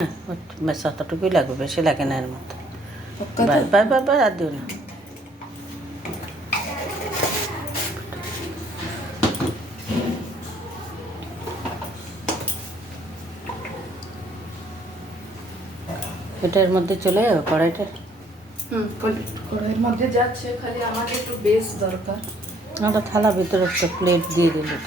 ব্যাস অতটুকুই লাগবে, বেশি লাগে না এর মধ্যে। বারবার আর দিও না। এটার মধ্যে চলে যাবে কড়াইটা। কড়াইয়ের মধ্যে যাচ্ছে, খালি আমাকে একটু বেশ দরকার। একটা থালা ভিতরে একটা প্লেট দিয়ে দিলে।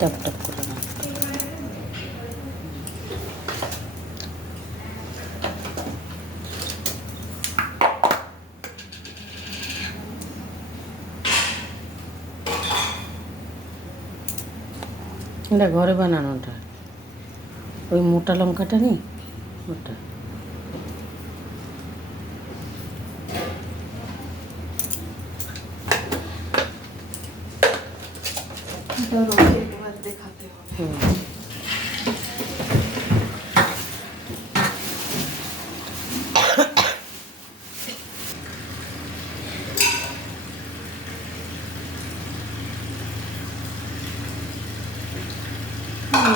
টপ টপ করে নাও। এটা ঘরে বানানোটা, ওই মোটা লঙ্কাটা নেই ওটা। দেখাতে হবে।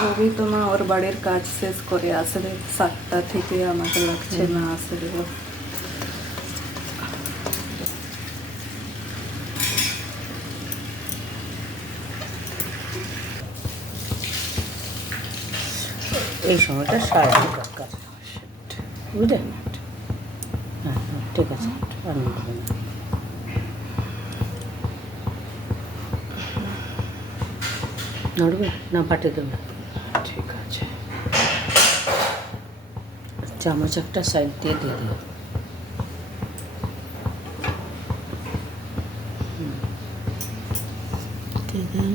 রবি তোমার ওর বাড়ির কাজ শেষ করে আসলে 7টা থেকে, আমাকে লাগছে না আসলে ও। এই সময়টা সাহায্য দরকার, বুঝলে? হ্যাঁ ঠিক আছে, রান্না হবে না। নড়বে না, ফাটে দেবে। ঠিক আছে, চামচ একটা সাইড দিয়ে দিয়ে দিও।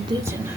দিয়েছে না?